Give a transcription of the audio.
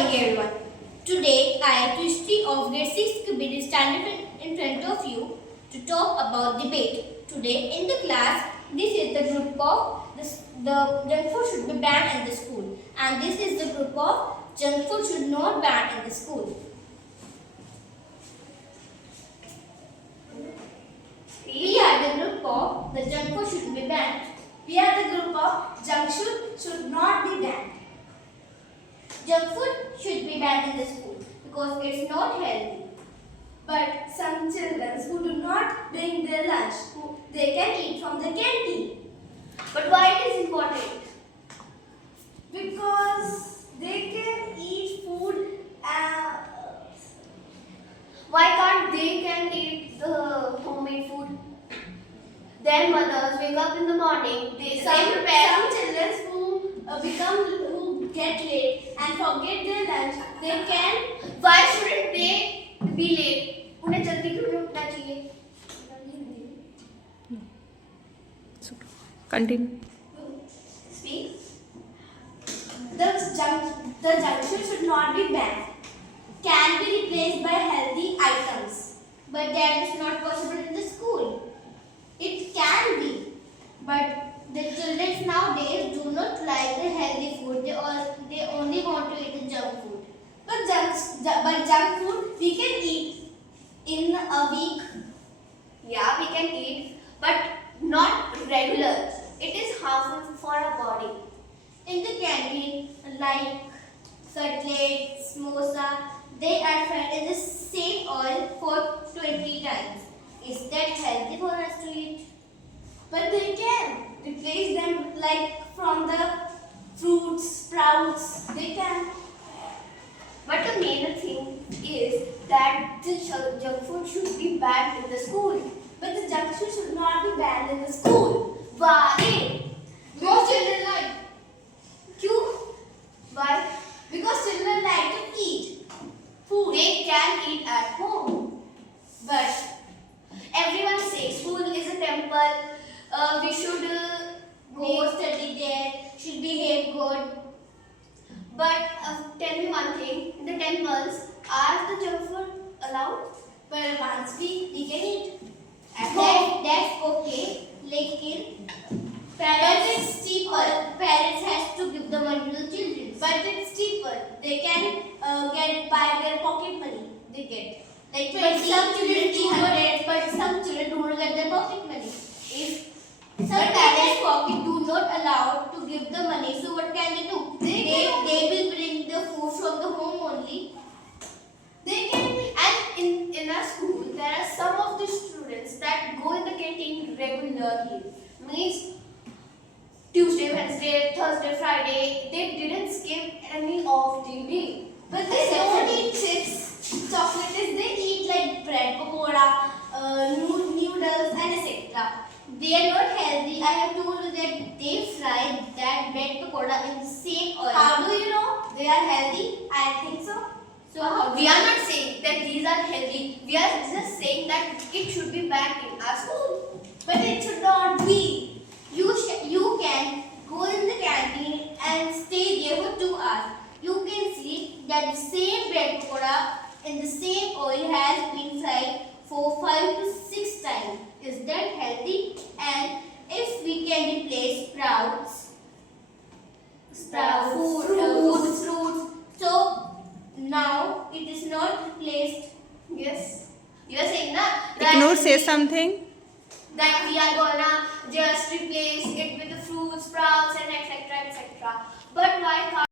morning everyone. Today I have the history of grade 6 Kabir standing in front of you to talk about debate. Today in the class, this is the group of the junk food should be banned in the school, and this is the group of junk food should not ban in the school. We are the group of the junk food should be banned. We are the group of junk food should not be banned. Junk food should be banned in the school because it's not healthy. But some children who do not bring their lunch, they can eat from the canteen. But why it is important? Because they can eat food. Why can't they can eat the homemade food? Their mothers wake up in the morning. Some children who get late and forget their lunch, they can. Why shouldn't they be late? उन्हें जल्दी क्यों नहीं उठना चाहिए? Continue. Speak. The junk food should not be banned. Can be replaced by healthy items. But that is not possible in the school. It can be. But the children nowadays do not like the healthy food. They only want to eat the junk food. But junk food we can eat in a week. Yeah, we can eat, but not regular. It is harmful for our body. In the canteen, like cutlet, samosa, they are fried in the same oil for 20 times. Is that healthy for us to eat? But they can replace them like from the fruits, sprouts. They can. But the main thing is that the junk food should be banned in the school. But the junk food should not be banned in the school. Why? Because children like. Why? Because children like to eat food. They can eat at home. But everyone says school is a temple. We should go study there. Should behave good. But tell me one thing. In the temples, are the junk food allowed? But once we can eat. That's okay. But it's cheaper. Parents has to give the money to the children. But it's cheaper. They can get by their pocket money. They get. Like But some children do not. 300. But some children do not get their pocket money. If some But parents' pocket do not allow to give the money, so what can they do? They will bring the food from the home only. They can. And in our school, there are some of the students that go in the canteen regularly. Means Tuesday, Wednesday, Thursday, Friday, they didn't skip any of the day. But they don't eat chips, chocolates. They eat like bread, pakoda, noodles, and etc. They are not healthy. I have told you that they fry that bread pakoda in the same oil. How do you know they are healthy? I think so. So we are not saying that these are healthy. We are just saying that it should be banned in our school. But it should not be. You can go in the canteen and stay there for 2 hours. You can see that the same bread pakoda in the same oil has been fried for 5 to 6 times. Is that healthy? And if we can replace fruits, so now it is not replaced. Yes. You are saying that Ignore, say something. that we are gonna just replace it with the fruits, sprouts, and etc. etc. But why can't